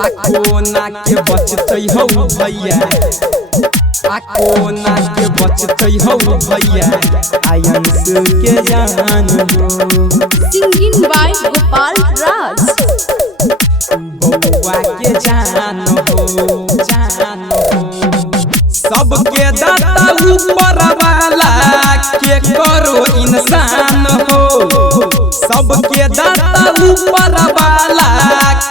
कोना के बचतै हो भैया कोना के बचतै हो भैया आयंस के जान हो। सिंगिंग बाय गोपाल राज। बउआ के जान हो सबके दाता ऊपर वाला के करो इंसान हो। सबके दाता ऊपर वाला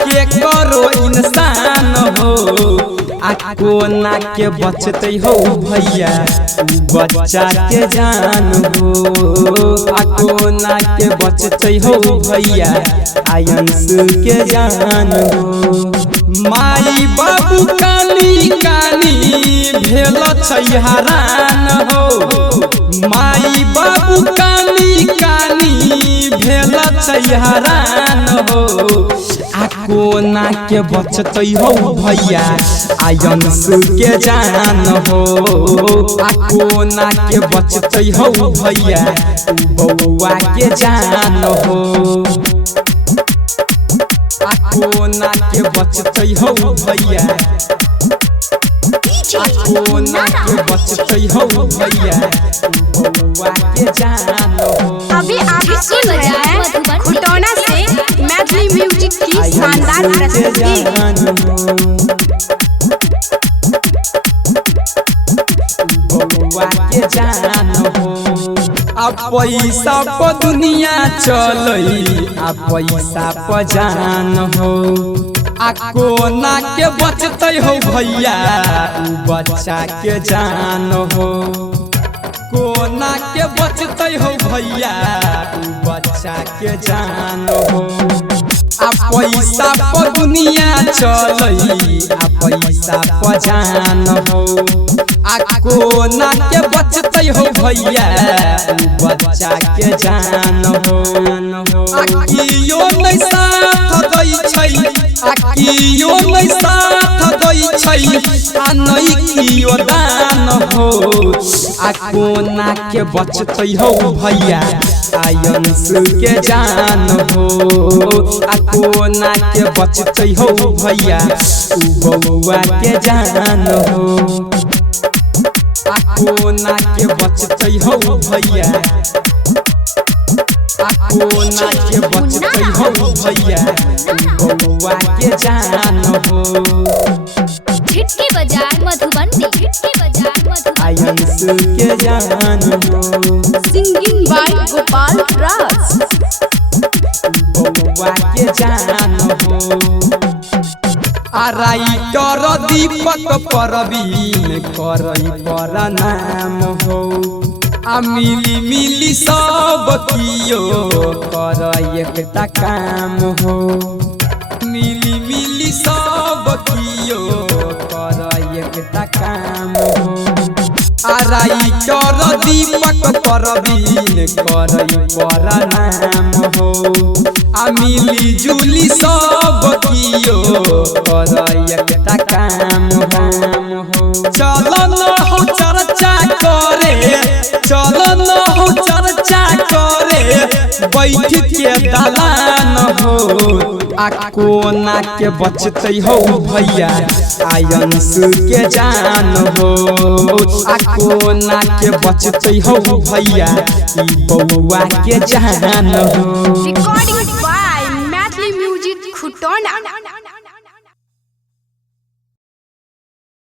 के करो इंसान हो। कोना के बचतै हो भैया बच्चा के जान हो। कोना के बचतै हो भैया आयंस के जान हो। माई बाबू कानी कानी भेल छै हरान हो। माई बाबू कानी कानी भेल छै हरान हो। कोना के बचतै हो भैया आयंस के जान हो। कोना के बचतै हो भैया बउआ के जान हो। कोना के बचतै हो भैया कोना के बचतै हो भैया बउआ के जान हो। अभी आप सुन रहे हैं खुटौना से मैथिली म्यूजिक की शानदार प्रस्तुति। बउआ के जान हो। पैसा पर दुनिया चलई पैसा पर जान हो। कोना के बचतै हो भैया बच्चा के जान हो। कोना के बचतै हो भैया बच्चा के जान हो। पैसा पर दुनिया चलई पैसा पर जान हो। कोना के बचतै हो भैया बच्चा के जान हो। कियो नै साथ दै छै कियो नै साथ दै छै नै कियो दान हो। कोना के बचतै हो भैया आयंस के जान हो। कोना के बचतै हो भैया बउआ के जान हो। कोना के बचतै हो भैया कोना के बचतै हो भैया बउआ के जान हो। छिटके बाजार मधुबनी आयंस के जान हो। सिंगिंग बाय गोपाल राज। बउआ के जान हो। राइटर दीपक परवीन करई पर नाम हो। मिली मिली सब कियो कर एकटा काम हो। मिली मिली सब कियो कर एकटा काम हो। राइटर दीपक परवीन करई पर नाम हो। मिली जुली सब कियो कर एकटा काम हो। चलन हो चर्चा करे चलन हो चर्चा करे बैठ के दलान हो। कोना के बचतै हो भैया आयंस के जान हो। कोना के बचतै हो भैया बउआ के जान हो। Recording by Maithili music Khutauna.